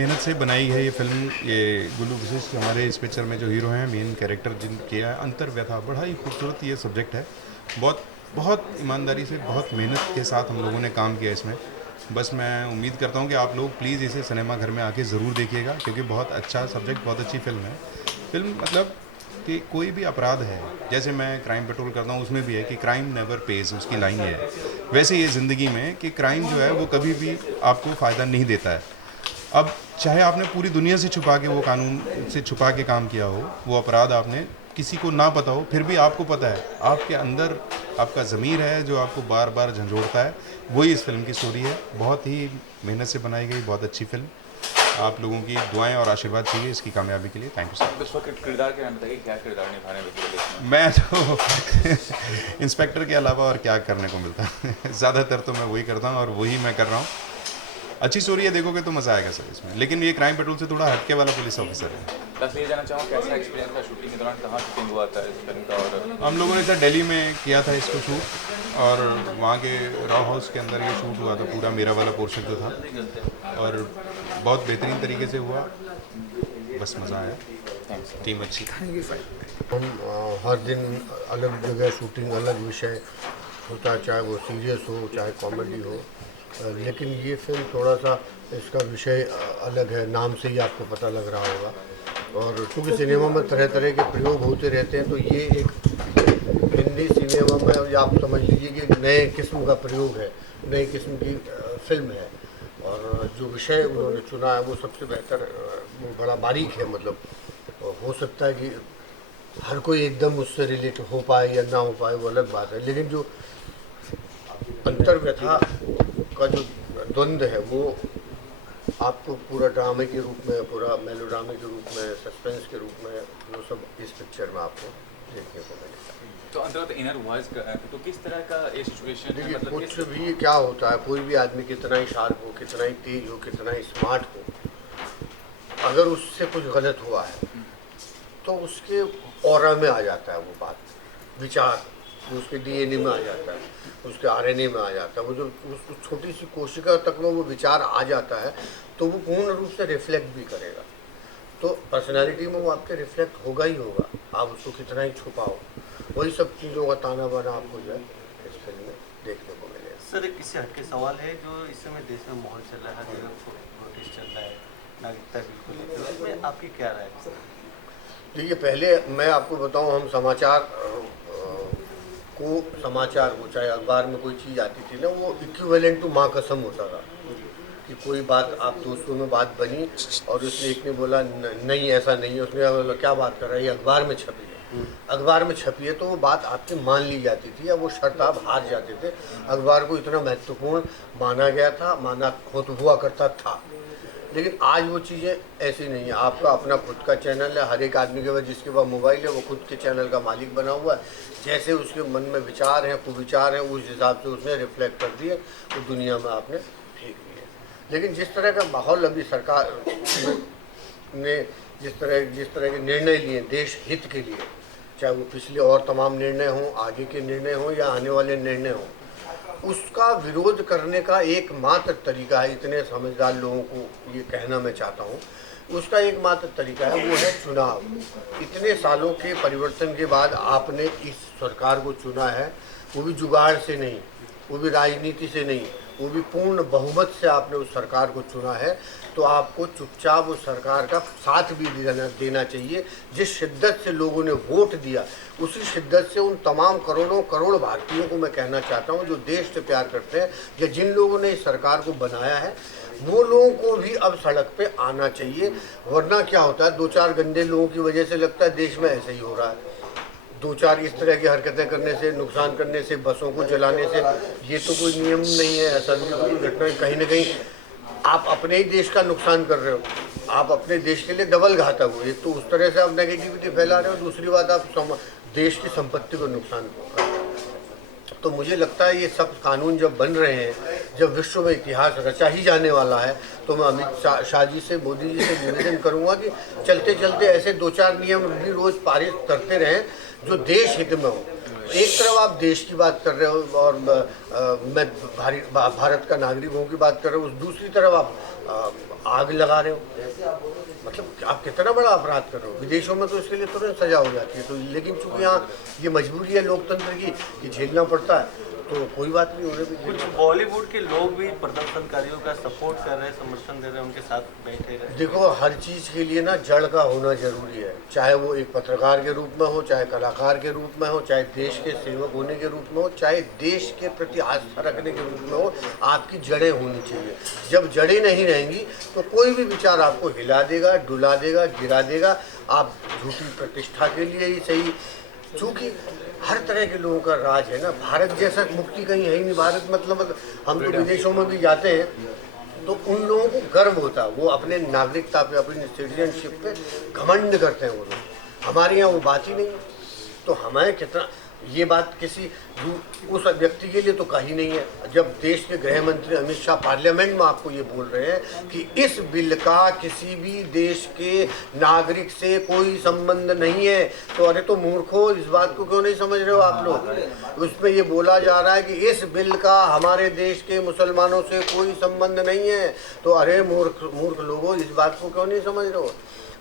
मेहनत से बनाई है ये फिल्म। ये गुल्लू वशिष्ठ हमारे इस पिक्चर में जो हीरो हैं, मेन कैरेक्टर जिन किया है, अंतर्व्यथा, बड़ा ही खूबसूरत ये सब्जेक्ट है। बहुत बहुत ईमानदारी से, बहुत मेहनत के साथ हम लोगों ने काम किया इसमें। बस मैं उम्मीद करता हूँ कि आप लोग प्लीज़ इसे सिनेमा घर में आके ज़रूर देखिएगा, क्योंकि बहुत अच्छा सब्जेक्ट, बहुत अच्छी फिल्म है। फिल्म मतलब कि कोई भी अपराध है, जैसे मैं क्राइम पेट्रोल करता हूँ उसमें भी है कि क्राइम नेवर पेज, उसकी लाइन है। वैसे ये ज़िंदगी में कि क्राइम जो है वो कभी भी आपको फ़ायदा नहीं देता है। अब चाहे आपने पूरी दुनिया से छुपा के, वो कानून से छुपा के काम किया हो, वो अपराध आपने किसी को ना पता हो, फिर भी आपको पता है, आपके अंदर आपका ज़मीर है जो आपको बार बार झंझोड़ता है। वही इस फिल्म की स्टोरी है। बहुत ही मेहनत से बनाई गई बहुत अच्छी फिल्म। आप लोगों की दुआएं और आशीर्वाद चाहिए इसकी कामयाबी के लिए। Thank you sir. इस वक्त किरदार के नाम बताइए, क्या किरदार निभाने में? मैं तो इंस्पेक्टर के अलावा और क्या करने को मिलता है। ज़्यादातर तो मैं वही करता हूँ और वही मैं कर रहा हूँ। अच्छी स्टोरी है, देखोगे तो मज़ा आएगा सर इसमें। लेकिन ये क्राइम पेट्रोल से थोड़ा हटके वाला पुलिस ऑफिसर है। बस ये जानना चाहूँ कैसा एक्सपीरियंस था शूटिंग के दौरान, कहाँ शूटिंग हुआ था इस फिल्म का? और हम लोगों ने सर दिल्ली में किया था इसको शूट, और वहाँ के रॉ हाउस के अंदर ये शूट हुआ था पूरा, मेरा वाला पोर्शन जो था, और बहुत बेहतरीन तरीके से हुआ। बस मज़ा आया, टीम अच्छी। हम हर दिन अलग जगह शूटिंग, अलग विषय होता है, चाहे वो सीरियस हो चाहे कॉमेडी हो। लेकिन ये फिल्म थोड़ा सा, इसका विषय अलग है, नाम से ही आपको पता लग रहा होगा। और क्योंकि सिनेमा में तरह तरह के प्रयोग होते रहते हैं, तो ये एक हिंदी सिनेमा में, या आप समझ लीजिए कि नए किस्म का प्रयोग है, नई किस्म की फिल्म है। और जो विषय उन्होंने चुना है वो सबसे बेहतर, वो बड़ा बारीक है। मतलब हो सकता है कि हर कोई एकदम उससे रिलेट हो पाए या ना हो पाए, वो अलग बात है। लेकिन जो अंतर्व्यथा का जो द्वंद्व है, वो आपको पूरा ड्रामे के रूप में, पूरा मेलोड्रामे के रूप में, सस्पेंस के रूप में, वो सब इस पिक्चर में आपको देखने को मिलेगा। तो अंतर्गत इनर वॉइस तो किस तरह का ये सिचुएशन है? देखिए, मतलब कुछ भी क्या होता है, कोई भी आदमी कितना ही शार्प हो, कितना ही तेज हो, कितना ही स्मार्ट हो, अगर उससे कुछ गलत हुआ है तो उसके ऑरा में आ जाता है वो बात, विचार उसके डीएनए में आ जाता है, उसके आरएनए में आ जाता है। वो जो उस छोटी सी कोशिका तक में वो विचार आ जाता है, तो वो पूर्ण रूप से रिफ्लेक्ट भी करेगा। तो पर्सनालिटी में वो आपके रिफ्लेक्ट होगा ही होगा, आप उसको कितना ही छुपाओ। वही सब चीज़ों का ताना बाना आपको जो है इस फिल्म में देखने को मिलेगा। सर, एक इससे हटके सवाल है, जो इस समय देश में माहौल चल रहा है, हर जगह प्रोटेस्ट चल रहा है, नागरिकता बिल को लेकर, इसमें आपकी क्या राय है? देखिए, पहले मैं आपको बताऊं, हम समाचार को चाहे अखबार में कोई चीज़ आती थी ना, वो इक्विवेलेंट टू माँ कसम होता था। कि कोई बात आप दोस्तों में बात बनी और उसने एक ने बोला नहीं ऐसा नहीं है, उसने बोला क्या बात कर रहा है, ये अखबार में छपी है। अखबार में छपी है तो वो बात आपकी मान ली जाती थी, या वो शर्त आप हार जाते थे। अखबार को इतना महत्वपूर्ण माना गया था, माना हुआ करता था। लेकिन आज वो चीज़ें ऐसी नहीं है। आपका अपना खुद का चैनल है, हर एक आदमी के पास, जिसके पास मोबाइल है, वो खुद के चैनल का मालिक बना हुआ है। जैसे उसके मन में विचार हैं, कुविचार हैं, उस हिसाब से उसने रिफ्लेक्ट कर दिए, तो दुनिया में आपने फेंक दिए। लेकिन जिस तरह का माहौल अभी सरकार ने जिस तरह के निर्णय लिए देश हित के लिए, चाहे वो पिछले और तमाम निर्णय हों, आगे के निर्णय हों या आने वाले निर्णय हों, उसका विरोध करने का एकमात्र तरीका है, इतने समझदार लोगों को ये कहना मैं चाहता हूँ, उसका एकमात्र तरीका है, वो है चुनाव। इतने सालों के परिवर्तन के बाद आपने इस सरकार को चुना है, वो भी जुगाड़ से नहीं, वो भी राजनीति से नहीं, वो भी पूर्ण बहुमत से आपने उस सरकार को चुना है। तो आपको चुपचाप उस सरकार का साथ भी देना चाहिए। जिस शिद्दत से लोगों ने वोट दिया, उसी शिद्दत से उन तमाम करोड़ों करोड़ भारतीयों को मैं कहना चाहता हूं जो देश से प्यार करते हैं, या जिन लोगों ने इस सरकार को बनाया है, वो लोगों को भी अब सड़क पे आना चाहिए। वरना क्या होता है, दो चार गंदे लोगों की वजह से लगता है देश में ऐसे ही हो रहा है। दो चार इस तरह की हरकतें करने से, नुकसान करने से, बसों को जलाने से, ये तो कोई नियम नहीं है। ऐसा भी कोई घटना, कहीं ना कहीं आप अपने ही देश का नुकसान कर रहे हो, आप अपने देश के लिए डबल घातक हो। एक तो उस तरह से आप नेगेटिविटी फैला रहे हो, दूसरी बात आप देश की संपत्ति को नुकसान कर रहे हो। तो मुझे लगता है ये सब कानून जब बन रहे हैं, जब विश्व में इतिहास रचा ही जाने वाला है, तो मैं अमित शाह जी से, मोदी जी से निवेदन करूंगा कि चलते चलते ऐसे दो चार नियम भी रोज पारित करते रहें जो देश हित में हो। एक तरफ आप देश की बात कर रहे हो और मैं भारत का नागरिक हूँ की बात कर रहे हो, दूसरी तरफ आप आग लगा रहे हो। मतलब आप कितना बड़ा अपराध कर रहे हो। विदेशों में तो इसके लिए तुरंत सजा हो जाती है, तो लेकिन चूंकि यहाँ ये मजबूरी है लोकतंत्र की कि झेलना पड़ता है, तो कोई बात नहीं, उन्हें भी कुछ बॉलीवुड के लोग भी प्रदर्शनकारियों का सपोर्ट कर रहे हैं, समर्थन दे रहे हैं, उनके साथ बैठे रहे। देखो, हर चीज़ के लिए ना जड़ का होना जरूरी है, चाहे वो एक पत्रकार के रूप में हो, चाहे कलाकार के रूप में हो, चाहे देश के सेवक होने के रूप में हो, चाहे देश के प्रति आस्था रखने के रूप में हो, आपकी जड़ें होनी चाहिए। जब जड़ें नहीं रहेंगी तो कोई भी विचार आपको हिला देगा, डुला देगा, गिरा देगा। आप झूठी प्रतिष्ठा के लिए ही सही, चूँकि हर तरह के लोगों का राज है ना। भारत जैसा मुक्ति कहीं है ही नहीं। भारत मतलब हम तो विदेशों में भी जाते हैं तो उन लोगों को गर्व होता है, वो अपने नागरिकता पे, अपनी सिटीजनशिप पे घमंड करते हैं वो लोग। हमारे यहाँ वो बात ही नहीं है। तो हमें कितना, ये बात किसी उस व्यक्ति के लिए तो कही नहीं है। जब देश के गृह मंत्री अमित शाह पार्लियामेंट में आपको ये बोल रहे हैं कि इस बिल का किसी भी देश के नागरिक से कोई संबंध नहीं है, तो अरे तो मूर्खो, इस बात को क्यों नहीं समझ रहे हो आप लोग। उसमें ये बोला जा रहा है कि इस बिल का हमारे देश के मुसलमानों से कोई संबंध नहीं है, तो अरे मूर्ख लोगों, इस बात को क्यों नहीं समझ रहे हो।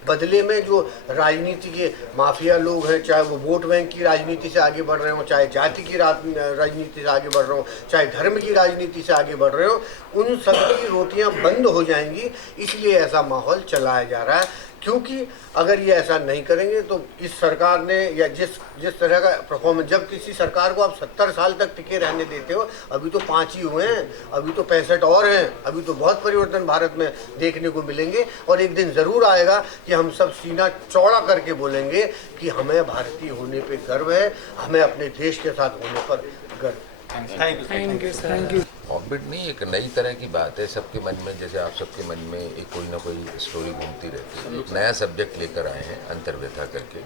बदले में जो राजनीति के माफिया लोग हैं, चाहे वो वोट बैंक की राजनीति से आगे बढ़ रहे हो, चाहे जाति की राजनीति से आगे बढ़ रहे हो, चाहे धर्म की राजनीति से आगे बढ़ रहे हो, उन सब की रोटियां बंद हो जाएंगी। इसलिए ऐसा माहौल चलाया जा रहा है, क्योंकि अगर ये ऐसा नहीं करेंगे तो इस सरकार ने, या जिस तरह का परफॉर्मेंस, जब किसी सरकार को आप 70 साल तक टिके रहने देते हो, अभी तो 5 ही हुए हैं, अभी तो 65 और हैं, अभी तो बहुत परिवर्तन भारत में देखने को मिलेंगे। और एक दिन ज़रूर आएगा कि हम सब सीना चौड़ा करके बोलेंगे कि हमें भारतीय होने पे गर्व है, हमें अपने देश के साथ होने पर गर्व। Thank you. ऑर्बिट नहीं, एक नई तरह की बात है सबके मन में। जैसे आप सबके मन में एक कोई ना कोई स्टोरी घूमती रहती है। एक नया सब्जेक्ट लेकर आए हैं अंतर्व्यथा करके,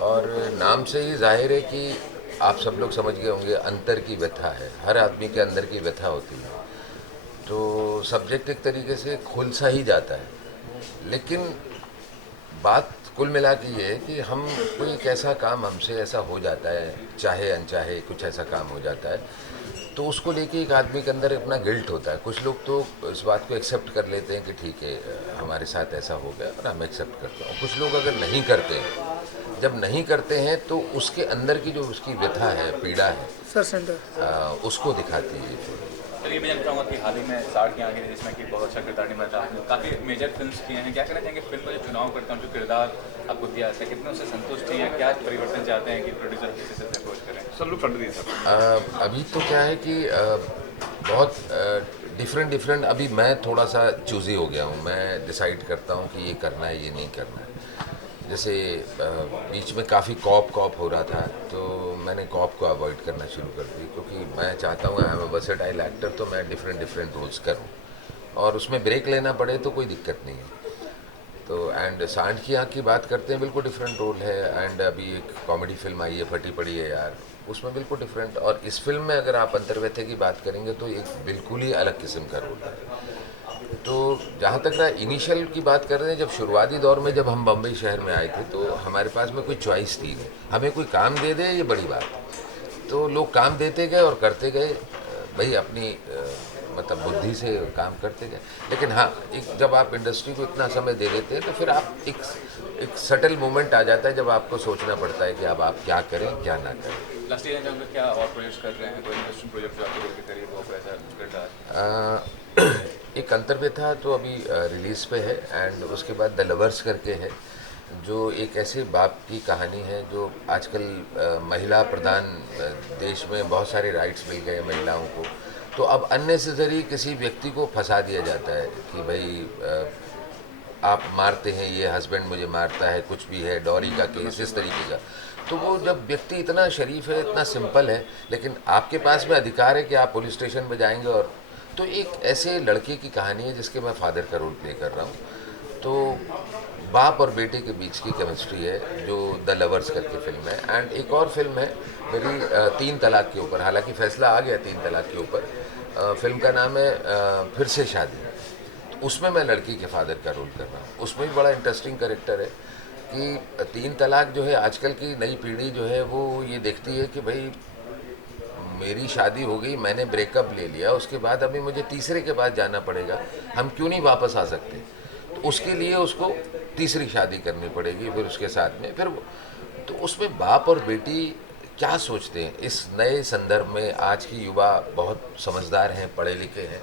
और नाम से ही जाहिर है कि आप सब लोग समझ गए होंगे अंतर की व्यथा है। हर आदमी के अंदर की व्यथा होती है, तो सब्जेक्ट एक तरीके से खुल सा ही जाता है। लेकिन बात कुल मिला के ये है कि हम कोई एक ऐसा काम हमसे ऐसा हो जाता है, चाहे अनचाहे कुछ ऐसा काम हो जाता है, तो उसको लेके एक आदमी के अंदर अपना गिल्ट होता है। कुछ लोग तो इस बात को एक्सेप्ट कर लेते हैं कि ठीक है हमारे साथ ऐसा हो गया और हम एक्सेप्ट करते हैं। कुछ लोग अगर नहीं करते हैं, जब नहीं करते हैं तो उसके अंदर की जो उसकी व्यथा है, पीड़ा है, उसको दिखाती है। चलिए, मैं जानना चाहूँगा कि हाल ही में 60 की आगे जिसमें कि बहुत अच्छा किरदार निभाया था आपने, काफ़ी मेजर फिल्म्स किए हैं, क्या कहना चाहेंगे फिल्म का जो चुनाव करते हैं, जो किरदार आपको दिया जाता है, कितने उससे संतुष्ट हैं, क्या परिवर्तन चाहते हैं कि प्रोड्यूसर किसी से अप्रोच करें? सब लोग फंड दिए सर। अभी तो क्या है कि बहुत डिफरेंट अभी मैं थोड़ा सा चूज़ी हो गया हूँ। मैं डिसाइड करता हूँ कि ये करना है, ये नहीं करना है। जैसे बीच में काफ़ी कॉप हो रहा था, तो मैंने कॉप को अवॉइड करना शुरू कर दी, क्योंकि मैं चाहता हूँ I am a versatile actor, तो मैं डिफरेंट रोल्स करूँ और उसमें ब्रेक लेना पड़े तो कोई दिक्कत नहीं है। तो एंड सांड की आँख की बात करते हैं, बिल्कुल डिफरेंट रोल है। एंड अभी एक कॉमेडी फिल्म आई है फटी पड़ी है यार, उसमें बिल्कुल डिफरेंट। और इस फिल्म में अगर आप अंतर्व्यथा की बात करेंगे तो एक बिल्कुल ही अलग किस्म का रोल है। तो जहाँ तक ना इनिशियल की बात कर रहे हैं, जब शुरुआती दौर में जब हम बम्बई शहर में आए थे तो हमारे पास में कोई चॉइस थी नहीं। हमें कोई काम दे दे ये बड़ी बात, तो लोग काम देते गए और करते गए, भाई अपनी मतलब बुद्धि से काम करते गए। लेकिन हाँ, एक जब आप इंडस्ट्री को इतना समय दे देते हैं तो फिर आप एक सटल मोमेंट आ जाता है जब आपको सोचना पड़ता है कि अब आप क्या करें क्या ना करें। लास्ट ईयर जानूँगा क्या और प्रोजेक्ट्स कर रहे हैं, कोई इंडस्ट्री प्रोजेक्ट जो आपके दिल के करीब हो, ऐसा किरदार? एक अंतर्व्यथा तो अभी रिलीज़ पे है, एंड उसके बाद द लवर्स करके है, जो एक ऐसे बाप की कहानी है जो आजकल महिला प्रधान देश में बहुत सारे राइट्स मिल गए महिलाओं को, तो अब अननेसेसरी किसी व्यक्ति को फंसा दिया जाता है कि भाई आप मारते हैं, ये हस्बैंड मुझे मारता है, कुछ भी है, डॉरी का केस, इस तरीके का। तो वो जब व्यक्ति इतना शरीफ है, इतना सिंपल है, लेकिन आपके पास में अधिकार है कि आप पुलिस स्टेशन में जाएंगे। और तो एक ऐसे लड़के की कहानी है जिसके मैं फादर का रोल प्ले कर रहा हूँ। तो बाप और बेटे के बीच की केमिस्ट्री है जो द लवर्स करके फिल्म है। एंड एक और फिल्म है मेरी 3 तलाक के ऊपर, हालांकि फैसला आ गया 3 तलाक के ऊपर। फिल्म का नाम है फिर से शादी। तो उसमें मैं लड़की के फादर का रोल कर रहा हूँ। उसमें भी बड़ा इंटरेस्टिंग कैरेक्टर है। कि 3 तलाक जो है आजकल की नई पीढ़ी जो है वो ये देखती है कि भाई मेरी शादी हो गई, मैंने ब्रेकअप ले लिया, उसके बाद अभी मुझे तीसरे के पास जाना पड़ेगा, हम क्यों नहीं वापस आ सकते? तो उसके लिए उसको तीसरी शादी करनी पड़ेगी फिर उसके साथ में। फिर तो उसमें बाप और बेटी क्या सोचते हैं इस नए संदर्भ में? आज की युवा बहुत समझदार हैं, पढ़े लिखे हैं,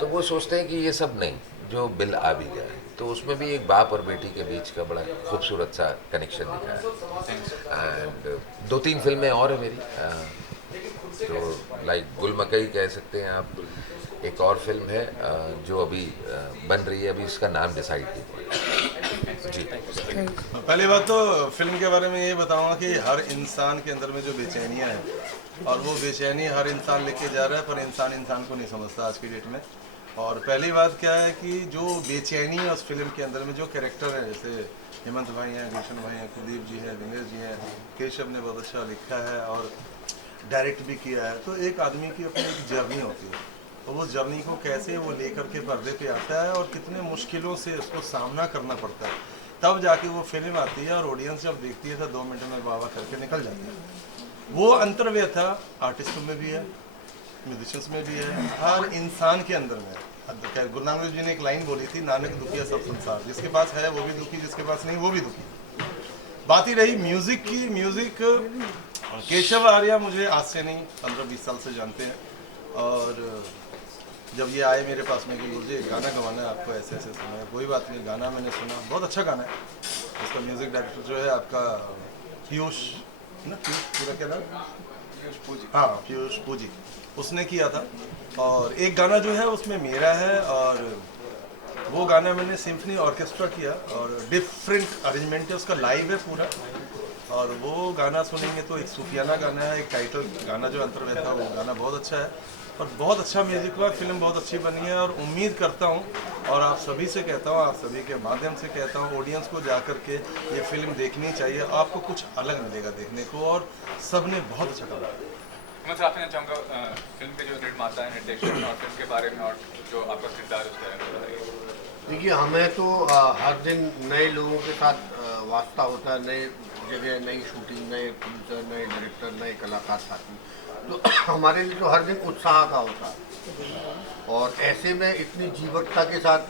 तो वो सोचते हैं कि ये सब नहीं, जो बिल आ भी जाए। तो उसमें भी एक बाप और बेटी के बीच का बड़ा खूबसूरत सा कनेक्शन दिखा है। एंड 2-3 फिल्में और है मेरी, जो लाइक गुल मकई कह सकते हैं आप। एक और फिल्म है जो अभी बन रही है, अभी इसका नाम डिसाइड नहीं हुआ जी। पहली बात तो फिल्म के बारे में ये बताऊंगा कि हर इंसान के अंदर में जो बेचैनियाँ हैं और वो बेचैनी हर इंसान लेके जा रहा है, पर इंसान इंसान को नहीं समझता आज की डेट में। और पहली बात क्या है कि जो बेचैनी है उस फिल्म के अंदर में जो कैरेक्टर है, जैसे हेमंत भाई हैं, गुलशन भाई हैं, कुलदीप जी हैं, विनेश जी हैं, केशव ने बहुत अच्छा लिखा है और डायरेक्ट भी किया है। तो एक आदमी की अपनी एक जर्नी होती है, तो वो जर्नी को कैसे वो लेकर के पर्दे पे आता है और कितने मुश्किलों से उसको सामना करना पड़ता है, तब जाके वो फिल्म आती है और ऑडियंस जब देखती है तो 2 मिनट में वाह वाह करके निकल जाती है। वो अंतर्व्यथा आर्टिस्टों में भी है, म्यूजिशियंस में भी है, हर इंसान के अंदर में है। गुरु नानक देव जी ने एक लाइन बोली थी, नानक दुखिया सब संसार, जिसके पास है वो भी दुखी, जिसके पास नहीं वो भी दुखी। बात ही रही म्यूजिक की, म्यूजिक केशव आर्या मुझे आज से नहीं 15-20 साल से जानते हैं। और जब ये आए मेरे पास में कि मुझे गाना गवाना है आपको, ऐसे ऐसे सुना है, कोई बात नहीं, गाना मैंने सुना, बहुत अच्छा गाना है। उसका म्यूजिक डायरेक्टर जो है आपका पीयूष ना, पीयूष पूरा क्या नाम? पीयूष पूजी। हाँ, पीयूष पूजी, उसने किया था। और एक गाना जो है उसमें मेरा है, और वो गाना मैंने सिम्फनी ऑर्केस्ट्रा किया और डिफरेंट अरेंजमेंट है उसका, लाइव है पूरा। और वो गाना सुनेंगे तो एक सूफियाना गाना है, एक टाइटल गाना जो अंतर्वेद था, वो गाना बहुत अच्छा है और बहुत अच्छा म्यूजिक हुआ। फिल्म बहुत अच्छी बनी है और उम्मीद करता हूँ और आप सभी से कहता हूँ, आप सभी के माध्यम से कहता हूँ, ऑडियंस को जा कर के ये फिल्म देखनी चाहिए। आपको कुछ अलग मिलेगा देखने को और सब ने बहुत अच्छा करा। मैं आपसे जानना चाहूँगा फिल्म के जो निर्माता है, निर्देशक और फिल्म के बारे में और जो आपका किरदार है उसके बारे में। देखिए, हमें तो हर दिन नए लोगों के साथ वास्ता होता है, नए जगह, नई शूटिंग, नए प्रोड्यूसर, नए डायरेक्टर, नए कलाकार साथी, तो हमारे लिए तो हर दिन उत्साह का होता है। और ऐसे में इतनी जीवटता के साथ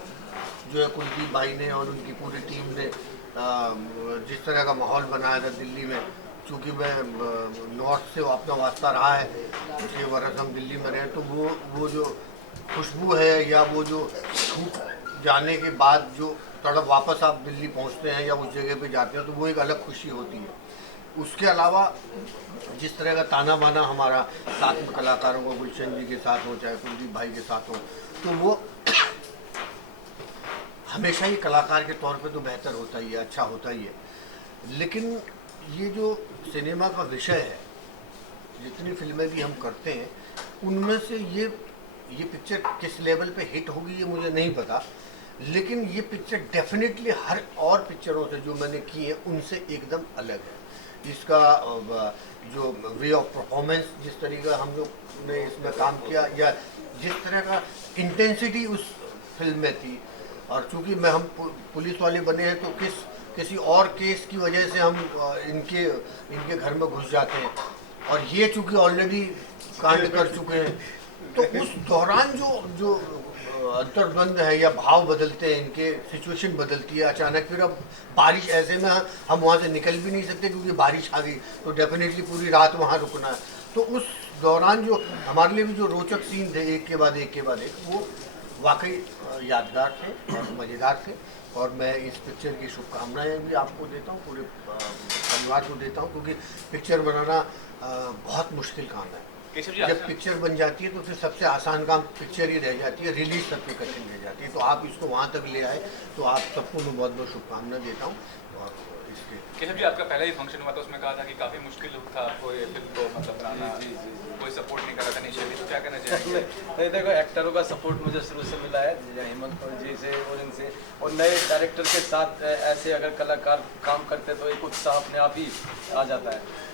जो है कुलदीप भाई ने और उनकी पूरी टीम ने जिस तरह का माहौल बनाया था दिल्ली में, चूँकि मैं नॉर्थ से अपना वास्ता रहा है, 6 वर्ष हम दिल्ली में रहे, तो वो जो खुशबू है या वो जो छूट जाने के बाद जो तड़प वापस आप दिल्ली पहुंचते हैं या उस जगह पे जाते हैं, तो वो एक अलग खुशी होती है। उसके अलावा जिस तरह का ताना बाना हमारा साथ में कलाकारों को, गुलशन जी के साथ हो चाहे कुलदीप भाई के साथ हो, तो वो हमेशा ही कलाकार के तौर पे तो बेहतर होता ही है, अच्छा होता ही है। लेकिन ये जो सिनेमा का विषय है, जितनी फिल्में भी हम करते हैं, उनमें से ये पिक्चर किस लेवल पे हिट होगी ये मुझे नहीं पता, लेकिन ये पिक्चर डेफिनेटली हर और पिक्चरों से जो मैंने की है उनसे एकदम अलग है। इसका जो वे ऑफ परफॉर्मेंस, जिस तरीका हम लोग ने इसमें काम किया या जिस तरह का इंटेंसिटी उस फिल्म में थी, और चूँकि हम पुलिस वाले बने हैं तो किसी और केस की वजह से हम इनके घर में घुस जाते हैं, और ये चूँकि ऑलरेडी कांड कर चुके हैं, तो उस दौरान जो अंतर्द्वंद है या भाव बदलते हैं, इनके सिचुएशन बदलती है अचानक। फिर अब बारिश, ऐसे में हम वहाँ से निकल भी नहीं सकते क्योंकि बारिश आ गई, तो डेफिनेटली पूरी रात वहाँ रुकना है। तो उस दौरान जो हमारे लिए भी जो रोचक सीन थे एक के बाद एक, वो वाकई यादगार थे और मज़ेदार थे। और मैं इस पिक्चर की शुभकामनाएं भी आपको देता हूँ, पूरे परिवार को देता हूँ, क्योंकि पिक्चर बनाना बहुत मुश्किल काम है। जब पिक्चर बन जाती है तो फिर सबसे आसान काम पिक्चर ही रह जाती है, रिलीज सबसे कठिन रह जाती है। तो आप इसको वहाँ तक ले आए, तो आप सबको मैं बहुत बहुत शुभकामना देता हूँ। और इसके केशव जी, आपका पहला ही फंक्शन हुआ था, उसमें कहा था कि काफ़ी मुश्किल था आपको ये फिल्म को मतलब बनाना, कोई सपोर्ट नहीं कर रहा था इनिशियली, तो क्या कहना चाहिए? नहीं, देखो, एक्टरों का सपोर्ट मुझे शुरू से मिला है, हेमंत जी से और इनसे, और नए डायरेक्टर के साथ ऐसे अगर कलाकार काम करते तो एक उत्साह अपने आप ही आ जाता है।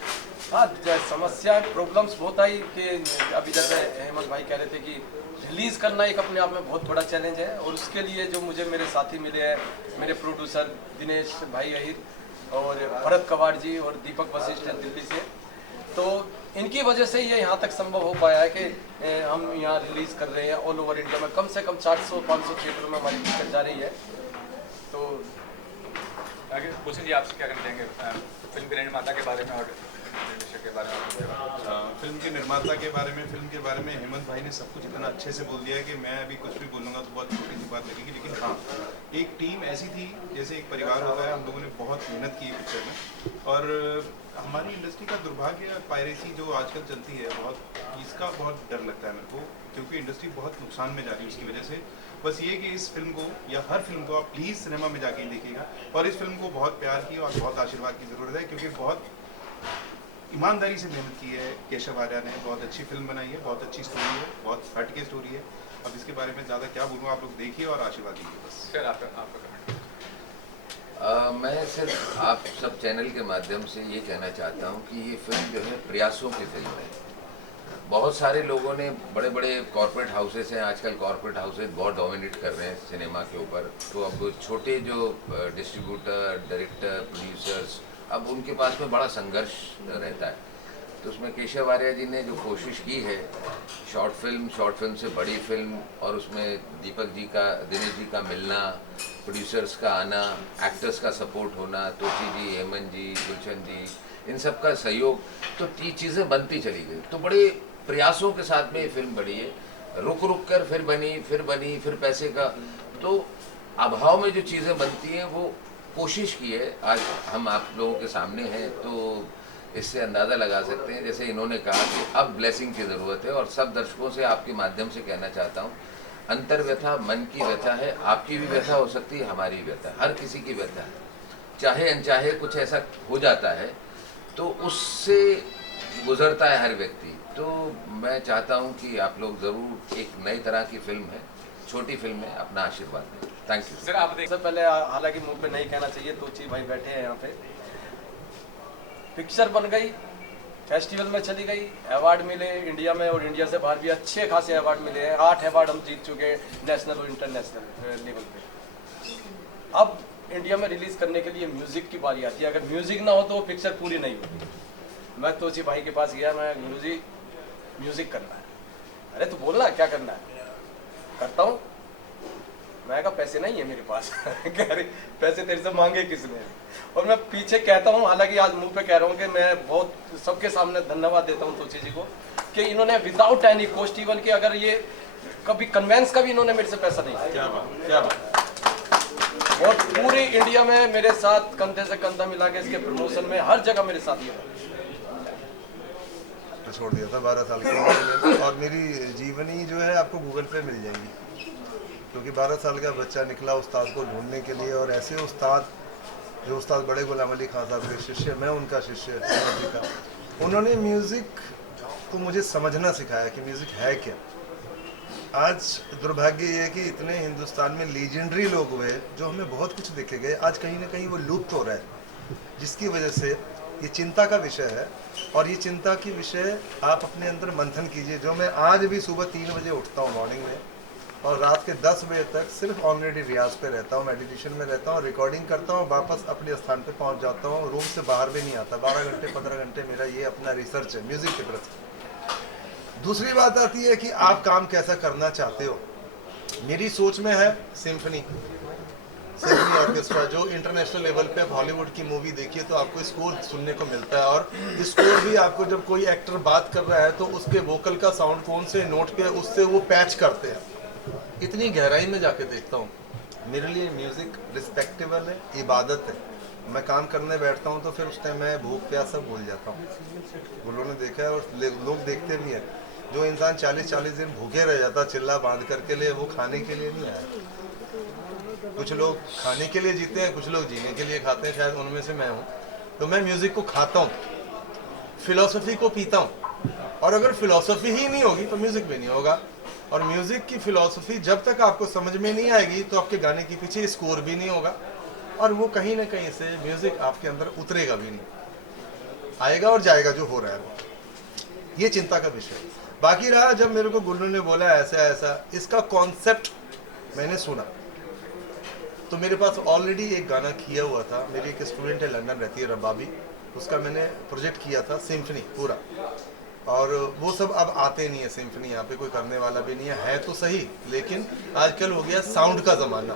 हाँ, समस्या प्रॉब्लम्स बहुत आई कि अभी जैसे हेमंत भाई कह रहे थे कि रिलीज़ करना एक अपने आप में बहुत बड़ा चैलेंज है, और उसके लिए जो मुझे मेरे साथी मिले हैं, मेरे प्रोड्यूसर दिनेश भाई अहिर, और भरत कवाड़ जी और दीपक वशिष्ठ हैं दिल्ली से। तो इनकी वजह से ये यहाँ तक संभव हो पाया है कि हम यहाँ रिलीज़ कर रहे हैं ऑल ओवर इंडिया में। कम से कम 400-500 थिएटरों में हमारी पिक्चर जा रही है। तो आगे भूषण जी आपसे क्या कहना चाहेंगे फिल्म के निर्माता के बारे में और निर्देशक के बारे में? फिल्म के निर्माता के बारे में, फिल्म के बारे में हेमंत भाई ने सब कुछ इतना अच्छे से बोल दिया है कि मैं अभी कुछ भी बोलूँगा तो बहुत छोटी सी बात लगेगी। लेकिन हाँ, एक टीम ऐसी थी जैसे एक परिवार होता है। हम लोगों ने बहुत मेहनत की पिक्चर में, और हमारी इंडस्ट्री का दुर्भाग्य पायरेसी जो आजकल चलती है बहुत, इसका बहुत डर लगता है मेरे को, क्योंकि इंडस्ट्री बहुत नुकसान में जा रही है उसकी वजह से। बस ये कि इस फिल्म को या हर फिल्म को आप प्लीज़ सिनेमा में जाके देखिएगा, और इस फिल्म को बहुत प्यार की और बहुत आशीर्वाद की ज़रूरत है, क्योंकि बहुत ईमानदारी से मेहनत की है केशव आर्या ने। बहुत अच्छी फिल्म बनाई है, बहुत अच्छी स्टोरी है, बहुत हट के स्टोरी है। अब इसके बारे में ज़्यादा क्या बोलूँ, आप लोग देखिए और आशीर्वाद दीजिए बस। सर आपका कमेंट। मैं सिर्फ आप सब चैनल के माध्यम से ये कहना चाहता हूँ कि ये फिल्म जो है प्रयासों की फिल्म है। बहुत सारे लोगों ने, बड़े बड़े कॉर्पोरेट हाउसेस हैं आजकल, कॉर्पोरेट हाउसेस बहुत डोमिनेट कर रहे हैं सिनेमा के ऊपर। तो अब छोटे जो डिस्ट्रीब्यूटर, डायरेक्टर, प्रोड्यूसर्स, अब उनके पास में बड़ा संघर्ष रहता है। तो उसमें केशव आर्या जी ने जो कोशिश की है, शॉर्ट फिल्म से बड़ी फिल्म, और उसमें दीपक जी का, दिनेश जी का मिलना, प्रोड्यूसर्स का आना, एक्टर्स का सपोर्ट होना, तोची जी, हेमंत जी, गुलशन जी, इन सब का सहयोग, तो ये चीज़ें बनती चली गई। तो बड़े प्रयासों के साथ में ये फिल्म बनी है, रुक रुक कर फिर बनी, फिर पैसे का तो अभाव में जो चीज़ें बनती हैं वो कोशिश की है। आज हम आप लोगों के सामने हैं तो इससे अंदाज़ा लगा सकते हैं। जैसे इन्होंने कहा कि अब ब्लेसिंग की ज़रूरत है, और सब दर्शकों से आपके माध्यम से कहना चाहता हूँ, अंतर व्यथा मन की व्यथा है। आपकी भी व्यथा हो सकती है, हमारी व्यथा, हर किसी की व्यथा है। चाहे अनचाहे कुछ ऐसा हो जाता है तो उससे गुजरता है हर व्यक्ति। तो मैं चाहता हूँ कि आप लोग ज़रूर, एक नई तरह की फिल्म है, छोटी फिल्म है, अपना आशीर्वाद दें। Thank you. सर आप सबसे पहले, हालांकि मुंह पे नहीं कहना चाहिए, तोची भाई बैठे हैं यहाँ पे, पिक्चर बन गई, फेस्टिवल में चली गई, अवार्ड मिले इंडिया में और इंडिया से बाहर भी अच्छे खासे अवार्ड मिले हैं। 8 अवार्ड हम जीत चुके हैं नेशनल और इंटरनेशनल लेवल पे। अब इंडिया में रिलीज करने के लिए म्यूजिक की बारी आती है। अगर म्यूजिक ना हो तो वो पिक्चर पूरी नहीं होती। मैं तोची भाई के पास गया, मैं गुरुजी म्यूजिक करना है। अरे तो बोलना क्या करना है, करता हूँ। मैं कहा पैसे नहीं है मेरे पास। कह रही पैसे तेरे से मांगे किसने। और मैं पीछे कहता हूँ, हालांकि आज मुंह पे कह रहा हूँ कि मैं बहुत सबके सामने धन्यवाद देता हूँ तोची जी को कि इन्होंने विदाउट एनी कॉस्ट, इवन कि अगर ये कभी कन्वेंस का भी इन्होंने मेरे से पैसा नहीं। क्या बात, क्या बात। और पूरे इंडिया में मेरे साथ कंधे से कंधा मिला के इसके प्रमोशन में हर जगह मेरे साथ ये छोड़ दिया था 12 साल की उम्र में, और मेरी जीवनी जो है आपको गूगल पे मिल जाएगी, क्योंकि 12 साल का बच्चा निकला उस्ताद को ढूंढने के लिए। और ऐसे उस्ताद, जो उस्ताद बड़े गुलाम अली खान साहब के शिष्य, मैं उनका शिष्य का, उन्होंने म्यूज़िक को मुझे समझना सिखाया कि म्यूज़िक है क्या। आज दुर्भाग्य ये है कि इतने हिंदुस्तान में लीजेंडरी लोग हुए जो हमें बहुत कुछ देखे गए, आज कहीं ना कहीं वो लुप्त हो रहा है, जिसकी वजह से ये चिंता का विषय है। और ये चिंता की विषय आप अपने अंदर मंथन कीजिए। जो मैं आज भी सुबह 3 बजे उठता हूँ मॉर्निंग में, और रात के 10 बजे तक सिर्फ ऑलरेडी रियाज पे रहता हूँ, मेडिटेशन में रहता हूँ, रिकॉर्डिंग करता हूँ, वापस अपने स्थान पे पहुँच जाता हूँ, रूम से बाहर भी नहीं आता। 12 घंटे 15 घंटे मेरा ये अपना रिसर्च है म्यूज़िक के प्रति। दूसरी बात आती है कि आप काम कैसा करना चाहते हो। मेरी सोच में है सिम्फनी ऑर्केस्ट्रा, जो इंटरनेशनल लेवल पे हॉलीवुड की मूवी देखिए तो आपको स्कोर सुनने को मिलता है, और स्कोर भी आपको जब कोई एक्टर बात कर रहा है तो उसके वोकल का साउंड कौन से नोट पे, उससे वो पैच करते हैं। इतनी गहराई में जाके देखता हूँ। मेरे लिए म्यूज़िक रिस्पेक्टेबल है, इबादत है। मैं काम करने बैठता हूँ तो फिर उस टाइम मैं भूख प्यास सब भूल जाता हूँ। वो लोगों ने देखा है और लोग देखते भी हैं। जो इंसान 40-40 दिन भूखे रह जाता चिल्ला बांध करके लिए, वो खाने के लिए नहीं आया। कुछ लोग खाने के लिए जीते हैं, कुछ लोग जीने के लिए खाते हैं, शायद उनमें से मैं हूँ। तो मैं म्यूज़िक को खाता हूँ, फिलॉसफी को पीता हूँ, और अगर फिलॉसफी ही नहीं होगी तो म्यूज़िक भी नहीं होगा। और म्यूज़िक की फिलॉसफी जब तक आपको समझ में नहीं आएगी तो आपके गाने के पीछे स्कोर भी नहीं होगा, और वो कहीं ना कहीं से म्यूज़िक आपके अंदर उतरेगा भी नहीं। आएगा और जाएगा जो हो रहा है वो, ये चिंता का विषय। बाकी रहा, जब मेरे को गुल्लू ने बोला ऐसा ऐसा, इसका कॉन्सेप्ट मैंने सुना तो मेरे पास ऑलरेडी एक गाना किया हुआ था। मेरी एक स्टूडेंट है, लंदन रहती है, रबाबी, उसका मैंने प्रोजेक्ट किया था सिम्फनी पूरा, और वो सब अब आते नहीं है सिम्फनी, यहाँ पे कोई करने वाला भी नहीं है तो सही, लेकिन आजकल हो गया साउंड का ज़माना,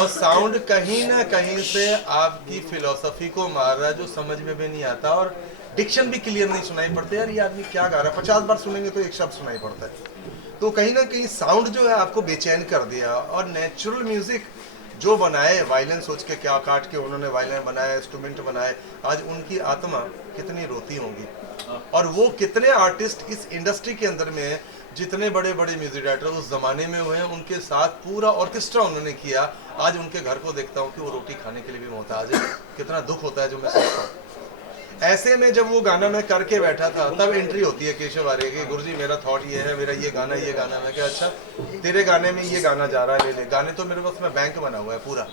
और साउंड कहीं ना कहीं से आपकी फिलॉसफी को मार रहा है, जो समझ में भी नहीं आता, और डिक्शन भी क्लियर नहीं सुनाई पड़ते। यार ये आदमी क्या गा रहा है, 50 बार सुनेंगे तो एक शब्द सुनाई पड़ता है। तो कहीं ना कहीं साउंड जो है आपको बेचैन कर दिया, और नेचुरल म्यूजिक जो बनाए, वायलिन सोच के क्या काट के उन्होंने वायलिन बनाया, इंस्ट्रूमेंट बनाए, आज उनकी आत्मा कितनी रोती होंगी। और वो कितने आर्टिस्ट इस इंडस्ट्री के अंदर में, जितने बड़े बड़े म्यूजिक डायरेक्टर उस जमाने में हुए हैं, उनके साथ पूरा ऑर्केस्ट्रा उन्होंने किया। आज उनके घर को देखता हूँ कि वो रोटी खाने के लिए भी मोहताज है, कितना दुख होता है जो मैं सोचता हूँ। ऐसे में जब वो गाना मैं करके बैठा था, तब एंट्री होती है केशव आर्य की, गुरुजी मेरा थॉट ये है, मेरा ये गाना। मैं क्या, अच्छा तेरे गाने में ये गाना जा रहा है, ले ले। गाने तो मेरे पास में बैंक बना हुआ है पूरा।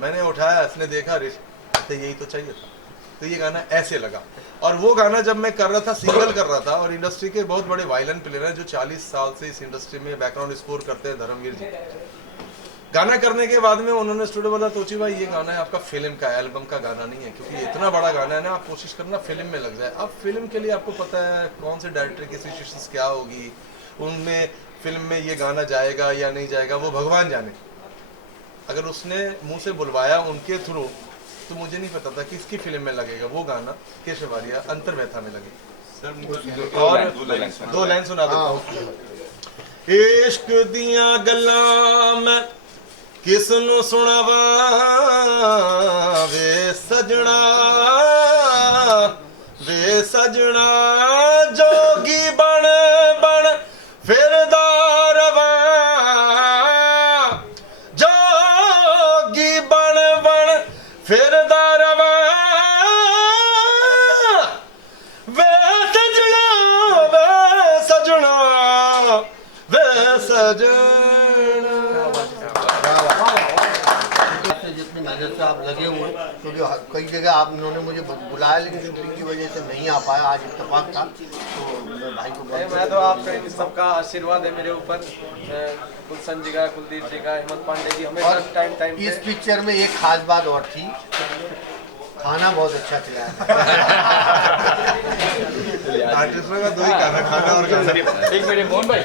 मैंने उठाया, इसने देखा, तो यही तो चाहिए था, तो ये गाना ऐसे लगा। और वो गाना जब मैं कर रहा था, सिंगल कर रहा था, और इंडस्ट्री के बहुत बड़े वायलिन प्लेयर हैं जो 40 साल से इस इंडस्ट्री में बैकग्राउंड स्कोर करते हैं, धर्मवीर जी। गाना करने के बाद में उन्होंने स्टूडियो बोला, तोची भाई ये गाना है आपका फिल्म का, एल्बम का गाना नहीं है, क्योंकि ये इतना बड़ा गाना है ना, आप कोशिश करना फिल्म में लग जाए। अब फिल्म के लिए आपको पता है कौन से डायरेक्टर की सिचुएशंस क्या होगी, उनमें फिल्म में ये गाना जाएगा या नहीं जाएगा, वो भगवान जाने। अगर उसने मुंह से बुलवाया उनके थ्रू, तो मुझे नहीं पता था कि इसकी फिल्म में लगेगा वो गाना, केशव आर्य अंतर्व्यथा में लगेगा। और दो लाइन सुना देता हूँ। इश्क दियां गल्लां मैं किसनू सुनावा वे सजना, जोगी बन बन फिरदा रवा, जोगी बन बन फिरदा रवा, वे सजना, वे सजना, वे सजना। जितनी मेहनत से आप लगे हुए, क्योंकि कई जगह आप उन्होंने मुझे बुलाया, लेकिन शूटिंग की वजह से नहीं आ पाया। आज इत्तेफाक था, तो मैं भाई को मैं तो आपका इन सबका आशीर्वाद है मेरे ऊपर, गुलशन जी का, कुलदीप जी का, हेमंत पांडे जी, हमेशा टाइम टाइम इस पिक्चर में एक खास बात और थी, खाना बहुत अच्छा खिलाया। आर्टिस्टों का दो ही खाना, खाना और गाना। एक मिनट मोहन भाई